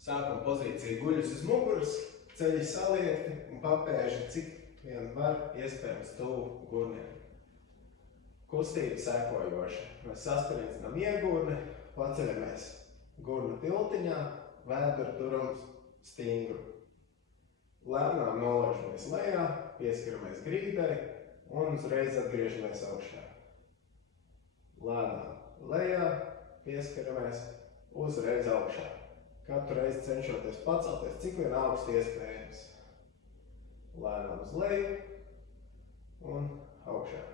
Sākuma pozīcija guļas uz muguras, ceļi saliekti un papēži, cik vien var iespējams tuvu gurniem. Kustība sekojoša. Mēs sasprincinām iegurni, paceļamies gurnu tiltiņā, vēdru turam stingru. Lēnām nolaižamies lejā, pieskaramies grīdai un uzreiz atgriežamies augšā. Lēnām lejā, pieskaramies uzreiz augšā. Katru reizi cenšoties pacelties, cik vien augsti iespējams. Lēnām uz leju un augšā.